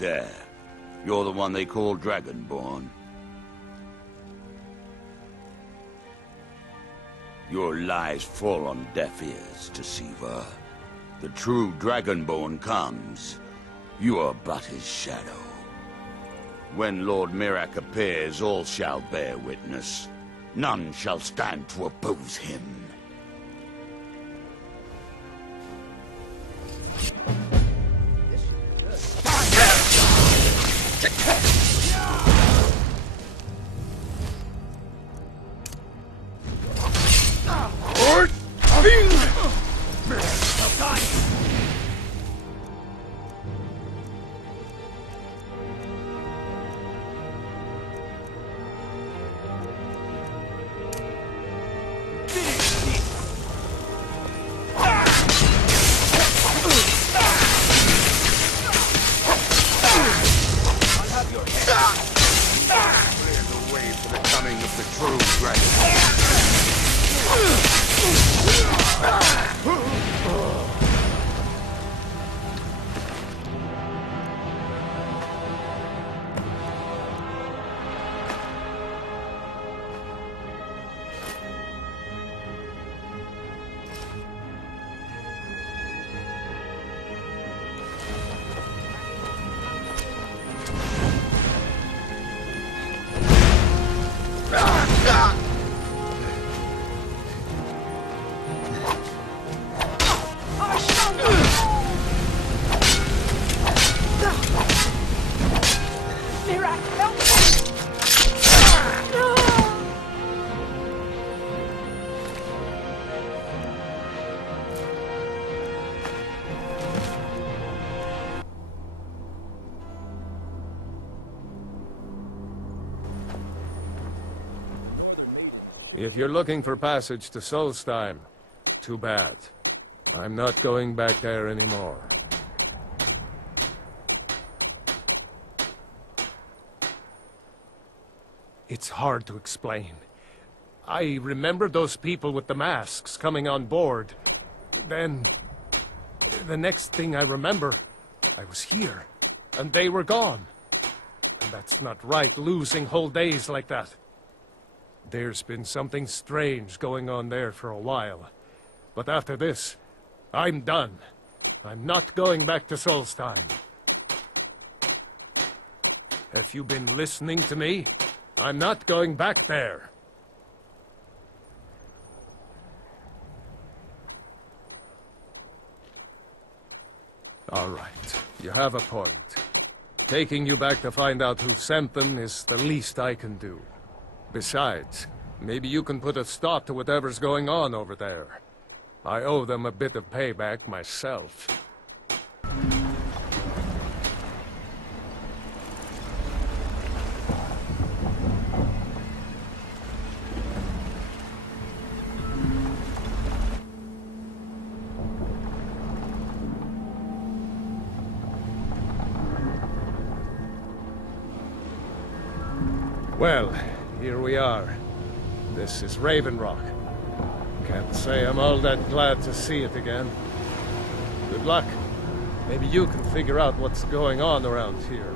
there. You're the one they call Dragonborn. Your lies fall on deaf ears, Deceiver. The true Dragonborn comes. You are but his shadow. When Lord Mirac appears, all shall bear witness. None shall stand to oppose him. If you're looking for passage to Solstheim, too bad. I'm not going back there anymore. It's hard to explain. I remember those people with the masks coming on board. Then, the next thing I remember, I was here, and they were gone. And that's not right, losing whole days like that. There's been something strange going on there for a while. But after this, I'm done. I'm not going back to Solstheim. Have you been listening to me? I'm not going back there. All right, you have a point. Taking you back to find out who sent them is the least I can do. Besides, maybe you can put a stop to whatever's going on over there. I owe them a bit of payback myself. Well, here we are. This is Raven Rock. Can't say I'm all that glad to see it again. Good luck. Maybe you can figure out what's going on around here.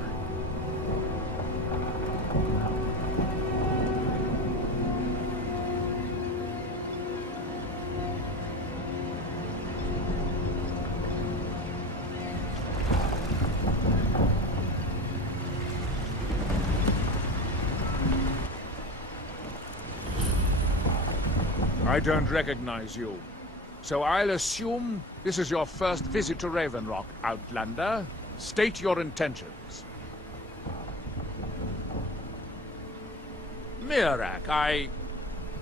I don't recognize you. So I'll assume this is your first visit to Raven Rock, Outlander. State your intentions. Mirac,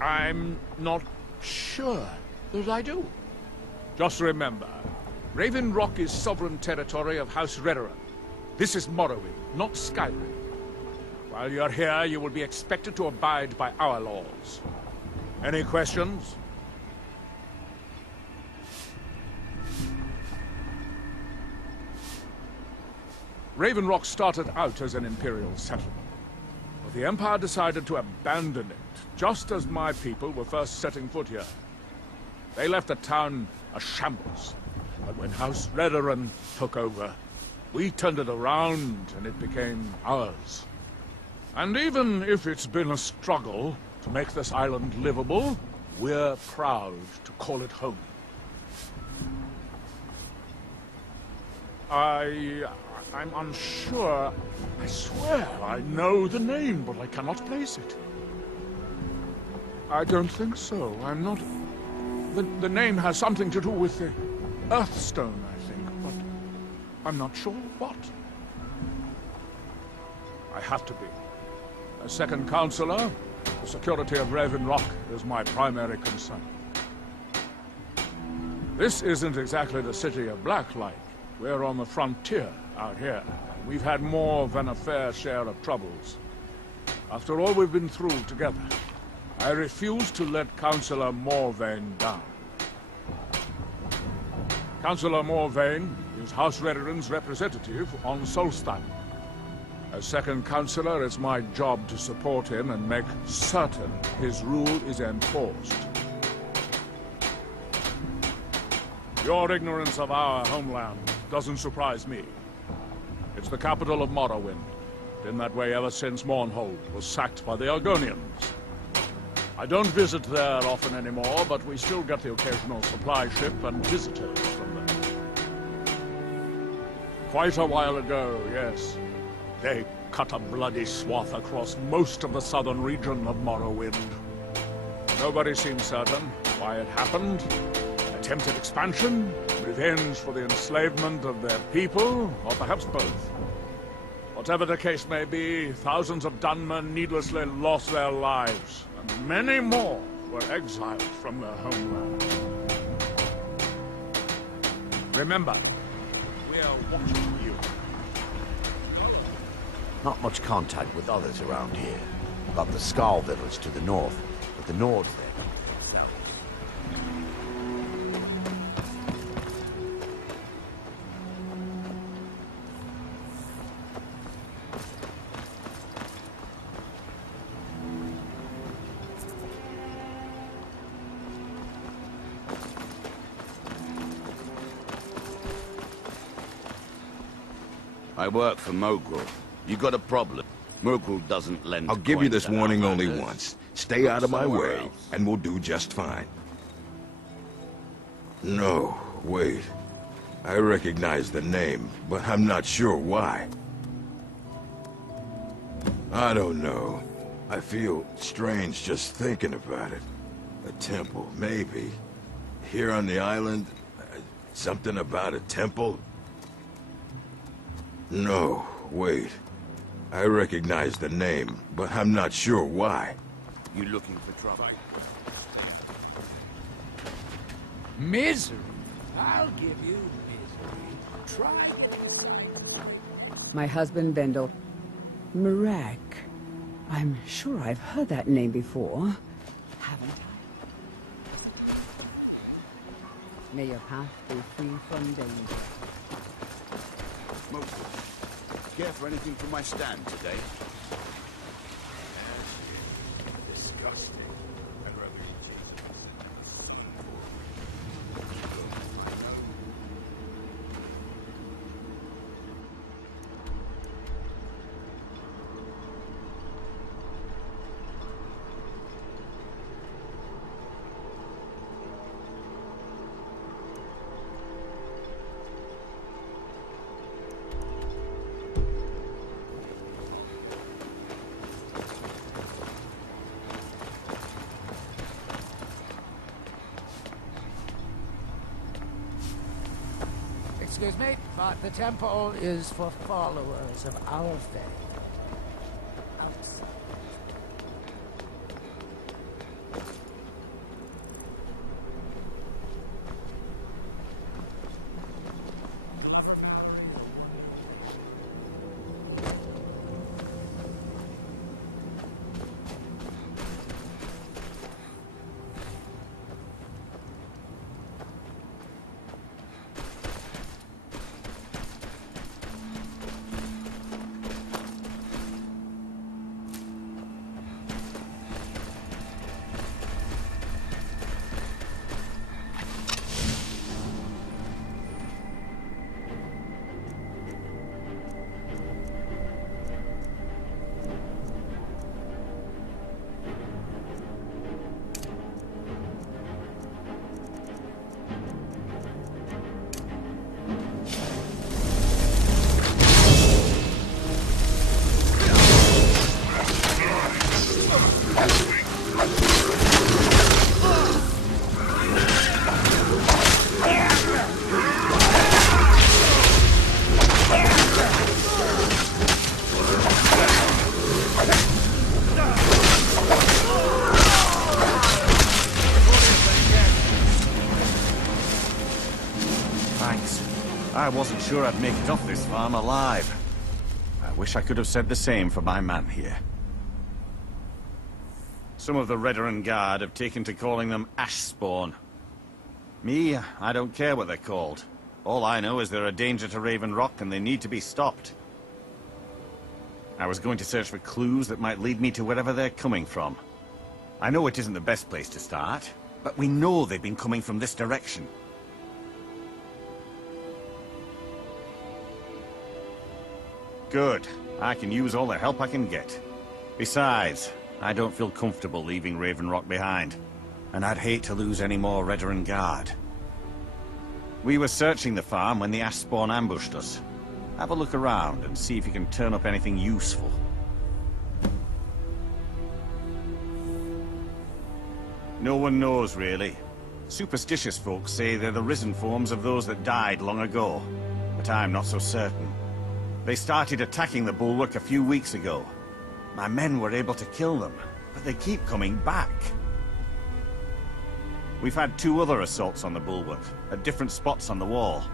I'm not sure that I do. Just remember, Raven Rock is sovereign territory of House Redoran. This is Morrowind, not Skyrim. While you're here, you will be expected to abide by our laws. Any questions? Raven Rock started out as an Imperial settlement, but the Empire decided to abandon it, just as my people were first setting foot here. They left the town a shambles, but when House Redoran took over, We turned it around, and it became ours. And even if it's been a struggle to make this island livable, we're proud to call it home. I'm unsure. I swear I know the name, but I cannot place it. I don't think so. I'm not... The name has something to do with the Earthstone, I think, but I'm not sure what. I have to be. As second counselor, the security of Raven Rock is my primary concern. This isn't exactly the city of Blacklight. We're on the frontier out here. We've had more than a fair share of troubles. After all we've been through together, I refuse to let Councillor Morvain down. Councillor Morvain is House Redoran's representative on Solstheim. As second councillor, it's my job to support him and make certain his rule is enforced. Your ignorance of our homeland doesn't surprise me. It's the capital of Morrowind. Been that way ever since Mournhold was sacked by the Argonians. I don't visit there often anymore, but we still get the occasional supply ship and visitors from there. Quite a while ago, yes. They cut a bloody swath across most of the southern region of Morrowind. Nobody seems certain why it happened. Attempted expansion, revenge for the enslavement of their people, or perhaps both. Whatever the case may be, thousands of Dunmen needlessly lost their lives, and many more were exiled from their homeland. Remember, we're watching you. Not much contact with others around here. Got the Skull village to the north, but the Nords there come to themselves. I work for Mogul. You got a problem? Mogul doesn't lend. I'll give you coin this to warning only outlanders. once. Stay out of my Somewhere way, else. and we'll do just fine. No, wait. I recognize the name, but I'm not sure why. I don't know. I feel strange just thinking about it. A temple, maybe. Here on the island, something about a temple? No, wait. I recognize the name, but I'm not sure why. You looking for trouble? Misery? I'll give you misery. Try it. My husband, Vendel. Mirak. I'm sure I've heard that name before. Haven't I? May your path be free from danger. Mogul, care for anything from my stand today? Disgusting. I'd rather eat Excuse me, but the temple is for followers of our faith. Outside. I wasn't sure I'd make it off this farm alive. I wish I could have said the same for my man here. Some of the Redoran Guard have taken to calling them Ashspawn. Me, I don't care what they're called. All I know is they're a danger to Raven Rock and they need to be stopped. I was going to search for clues that might lead me to wherever they're coming from. I know it isn't the best place to start, but we know they've been coming from this direction. Good. I can use all the help I can get. Besides, I don't feel comfortable leaving Raven Rock behind, and I'd hate to lose any more Redoran Guard. We were searching the farm when the Ashspawn ambushed us. Have a look around and see if you can turn up anything useful. No one knows, really. Superstitious folks say they're the risen forms of those that died long ago, but I'm not so certain. They started attacking the bulwark a few weeks ago. My men were able to kill them, but they keep coming back. We've had 2 other assaults on the bulwark, at different spots on the wall.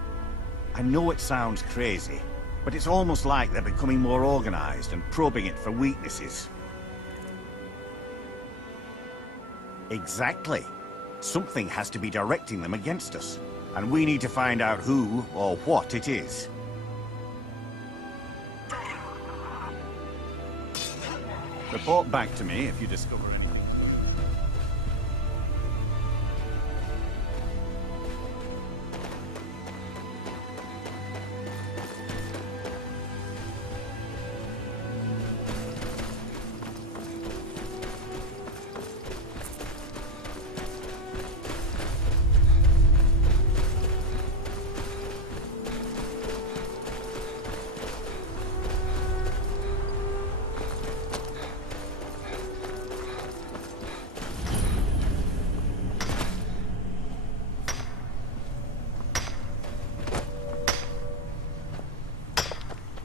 I know it sounds crazy, but it's almost like they're becoming more organized and probing it for weaknesses. Exactly. Something has to be directing them against us, and we need to find out who or what it is. Report back to me if you discover anything.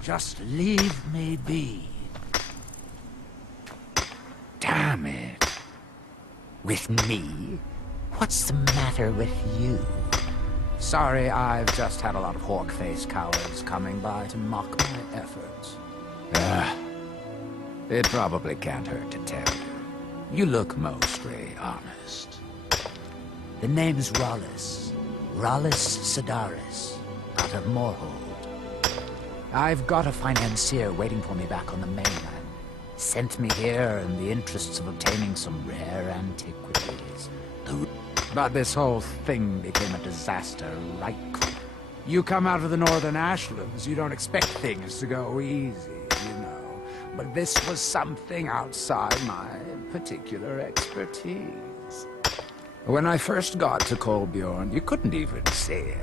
Just leave me be. Damn it. With me? What's the matter with you? Sorry, I've just had a lot of hawk-faced cowards coming by to mock my efforts. It probably can't hurt to tell you. You look mostly honest. The name's Rollis. Rollis Sedaris, out of Moorhold. I've got a financier waiting for me back on the mainland. Sent me here in the interests of obtaining some rare antiquities. But this whole thing became a disaster right quick. You come out of the northern ashlands, you don't expect things to go easy, you know. But this was something outside my particular expertise. When I first got to Kolbjorn, you couldn't even see it.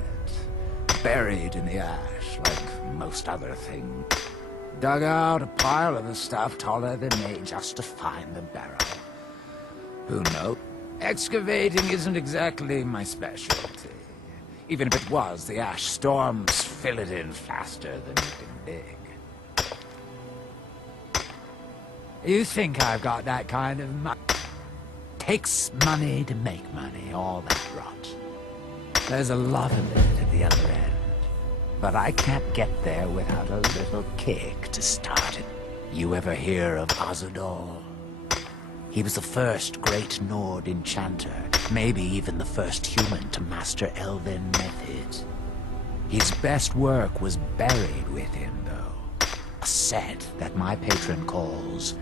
Buried in the ash, like most other things. Dug out a pile of the stuff taller than me just to find the barrel. Who knows? Excavating isn't exactly my specialty. Even if it was, the ash storms fill it in faster than you can dig. You think I've got that kind of money? Takes money to make money, all that rot. There's a lot of it at the other end. But I can't get there without a little kick to start it. You ever hear of Azador? He was the first great Nord enchanter, maybe even the first human to master elven methods. His best work was buried with him, though. A set that my patron calls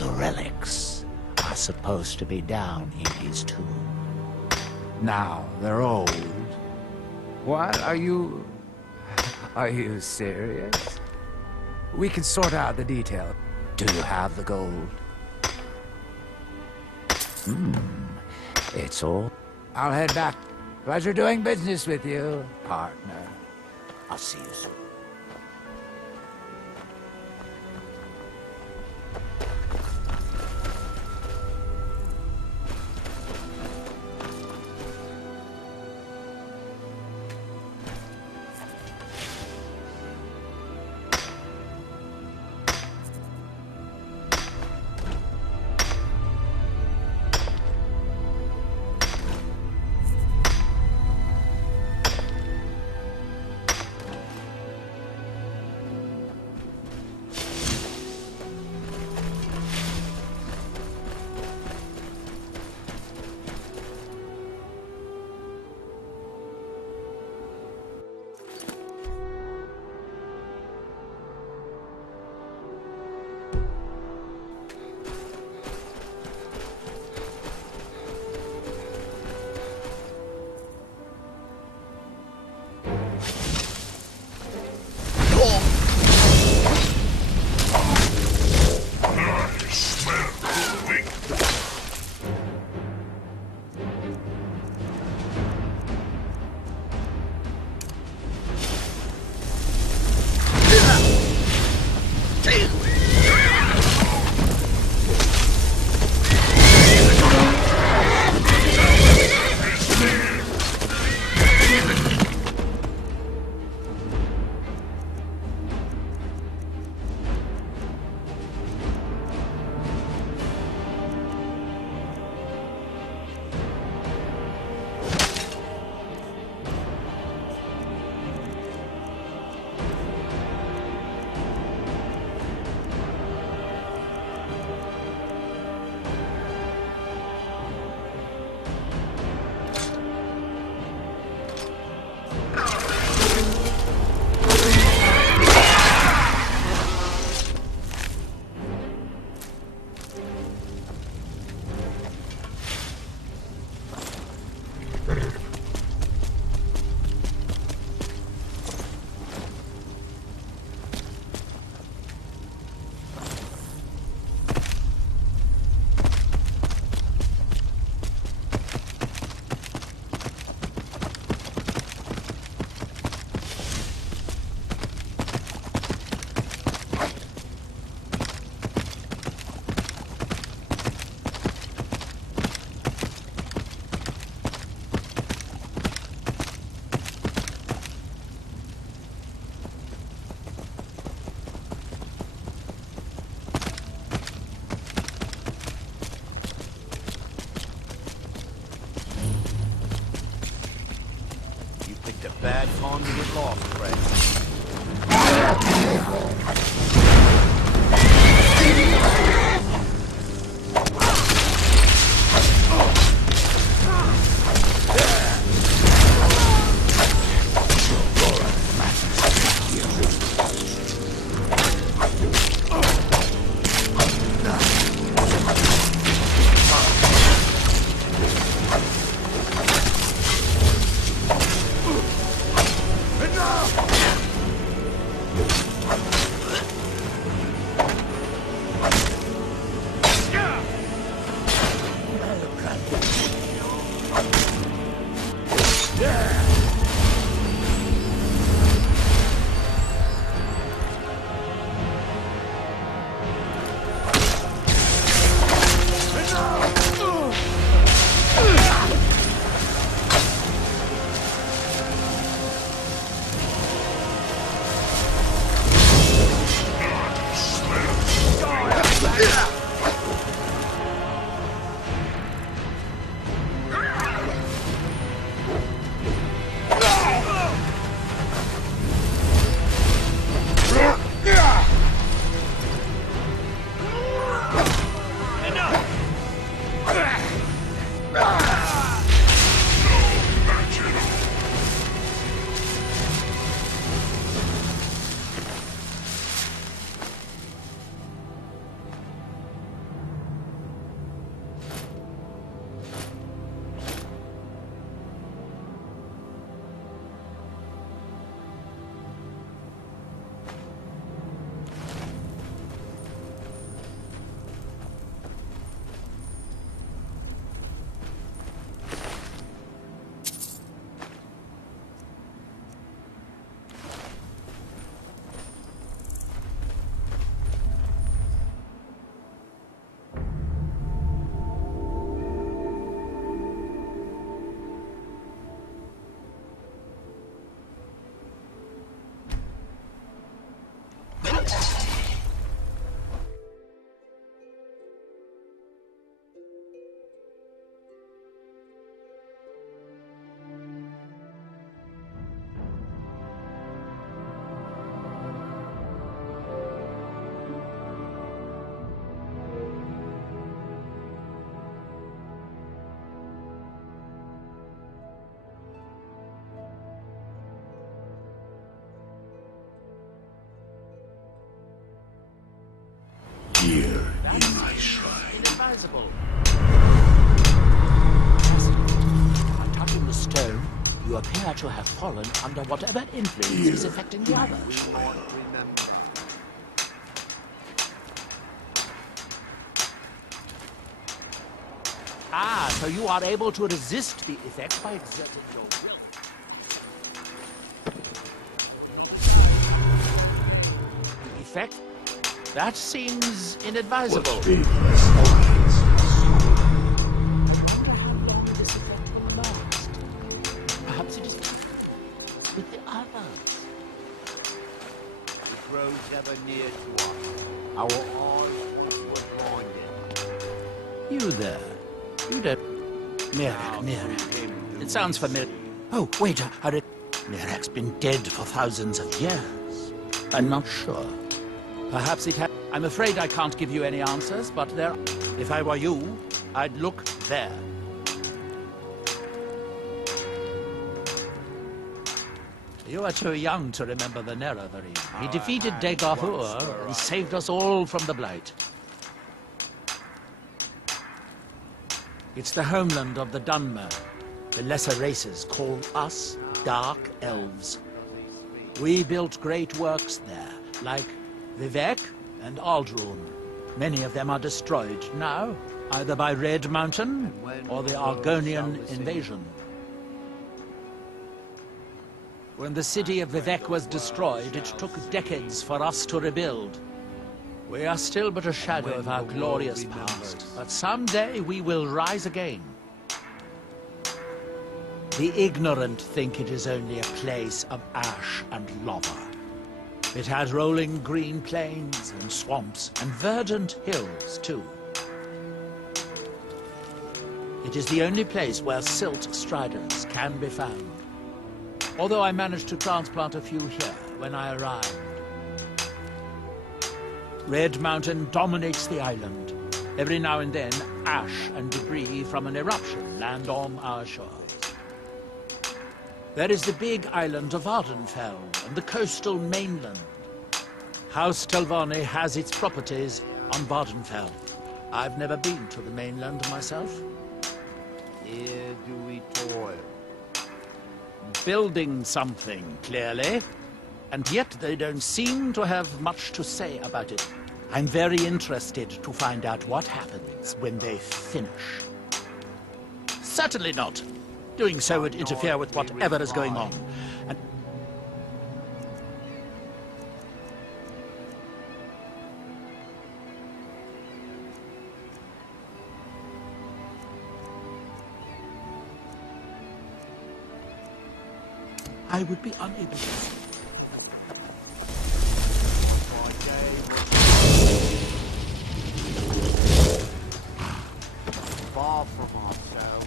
the relics are supposed to be down in his tomb. Now, they're old. What, are you serious? We can sort out the detail. Do you have the gold? It's all. I'll head back. Pleasure doing business with you, partner. I'll see you soon. Bad time to get lost, friend. Here in my shrine. By touching the stone, you appear to have fallen under whatever influence is affecting the others. Ah, so you are able to resist the effect by exerting your will. The effect? That seems inadvisable. What's being lines? I wonder how long this effect will last. Perhaps it is with the others. The grows ever near to us. Our eyes were blinded. You there. You don't... Mirak. It sounds familiar. Oh, wait, Mirak's been dead for thousands of years. I'm not sure. Perhaps it had... I'm afraid I can't give you any answers, but there... If I were you, I'd look there. You are too young to remember the Nerevari. He defeated Dagahur and saved us all from the Blight. It's the homeland of the Dunmer. The lesser races call us Dark Elves. We built great works there, like Vivek and Aldrun. Many of them are destroyed now, either by Red Mountain or the Argonian invasion. When the city of Vivek was destroyed, it took decades for us to rebuild. We are still but a shadow of our glorious past, but someday we will rise again. The ignorant think it is only a place of ash and lava. It has rolling green plains and swamps and verdant hills, too. It is the only place where silt striders can be found. although I managed to transplant a few here when I arrived. Red Mountain dominates the island. Every now and then, ash and debris from an eruption land on our shores. There is the big island of Ardenfell and the coastal mainland. House Telvanni has its properties on Vardenfell. I've never been to the mainland myself. Here do we toil. Building something, clearly. And yet they don't seem to have much to say about it. I'm very interested to find out what happens when they finish. Certainly not. Doing so would interfere with whatever is going on. And I would be unable to. Far from ourselves.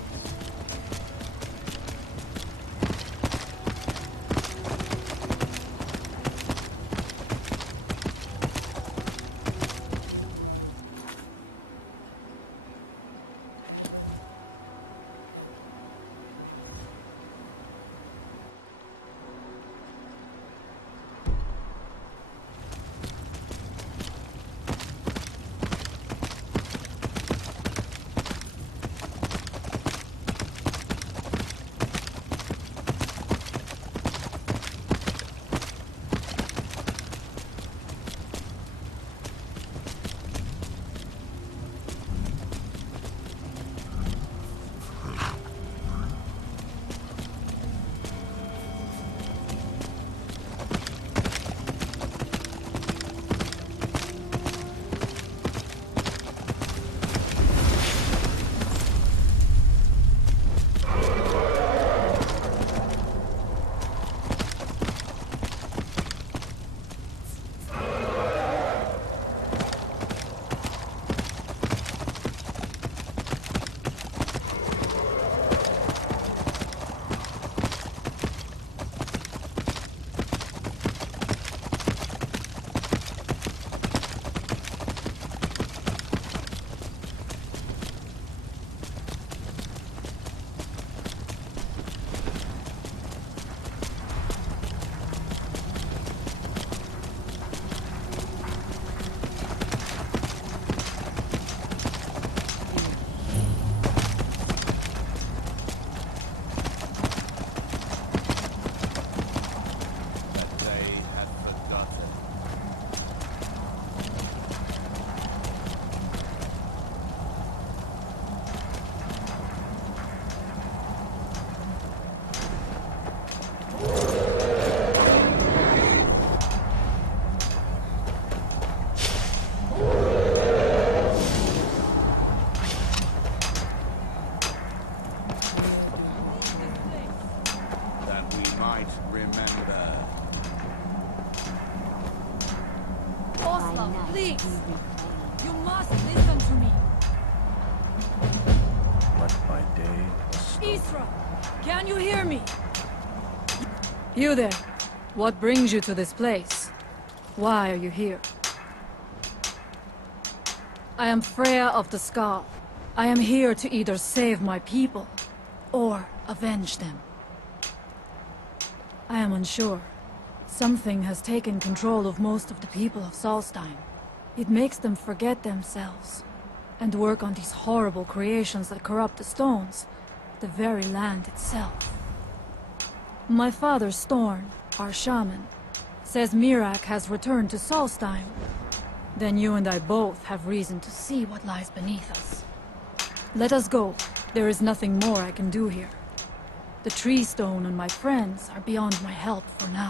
Please, you must listen to me. Let my day Isra, can you hear me? You there. What brings you to this place? Why are you here? I am Freya of the Skull. I am here to either save my people, or avenge them. I am unsure. Something has taken control of most of the people of Solstheim. It makes them forget themselves, and work on these horrible creations that corrupt the stones, the very land itself. My father Storn, our shaman, says Mirak has returned to Solstheim. Then you and I both have reason to see what lies beneath us. Let us go. There is nothing more I can do here. The tree stone and my friends are beyond my help for now.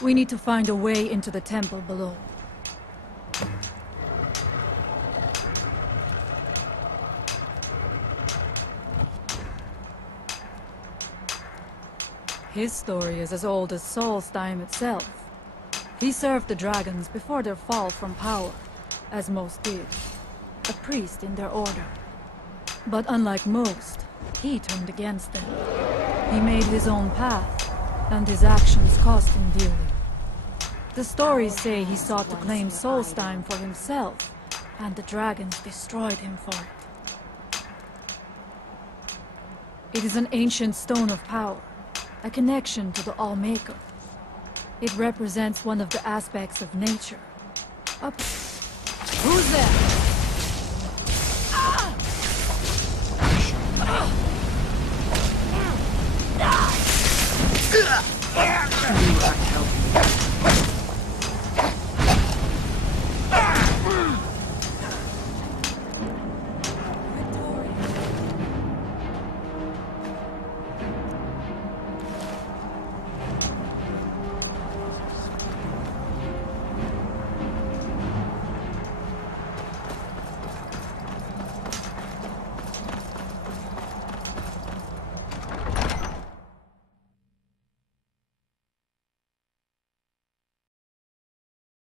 We need to find a way into the temple below. His story is as old as Solstheim itself. He served the dragons before their fall from power, as most did. A priest in their order. But unlike most, he turned against them. He made his own path, and his actions cost him dearly. The stories say he sought to claim Solstheim for himself, and the dragons destroyed him for it. It is an ancient stone of power, a connection to the All-Maker. It represents one of the aspects of nature. Who's there?